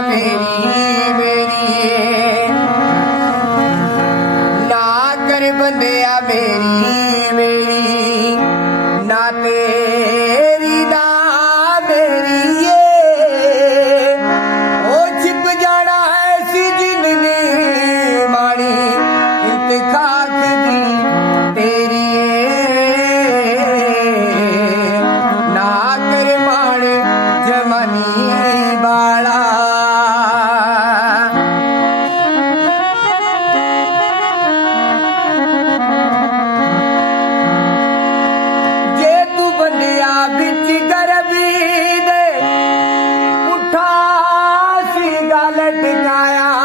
ਮੇਰੀ ਮੇਰੀ ਨਾ ਕਰ ਬੰਦਿਆ ਮੇਰੀ ਮੇਰੀ। ਨਾ ਤੇਰੀ ਦਾ ਮੇਰੀ ਏ ਉਹ ਛਿਪ ਜਾਣਾ ਹੈ ਸੀ ਨੇ ਮਾਣੀ ਇੰਤਖਾਬ ਦੀ ਤੇਰੀ ਏ ਨਾ ਕਰ ਮਾਣ ਜਵਾਨੀ ਬਾਲਾ ਵਿੱਚ ਗਰਬੀ ਦੇ ਉਠਾ ਸੀ ਗੱਲ ਟਿਕਾਇਆ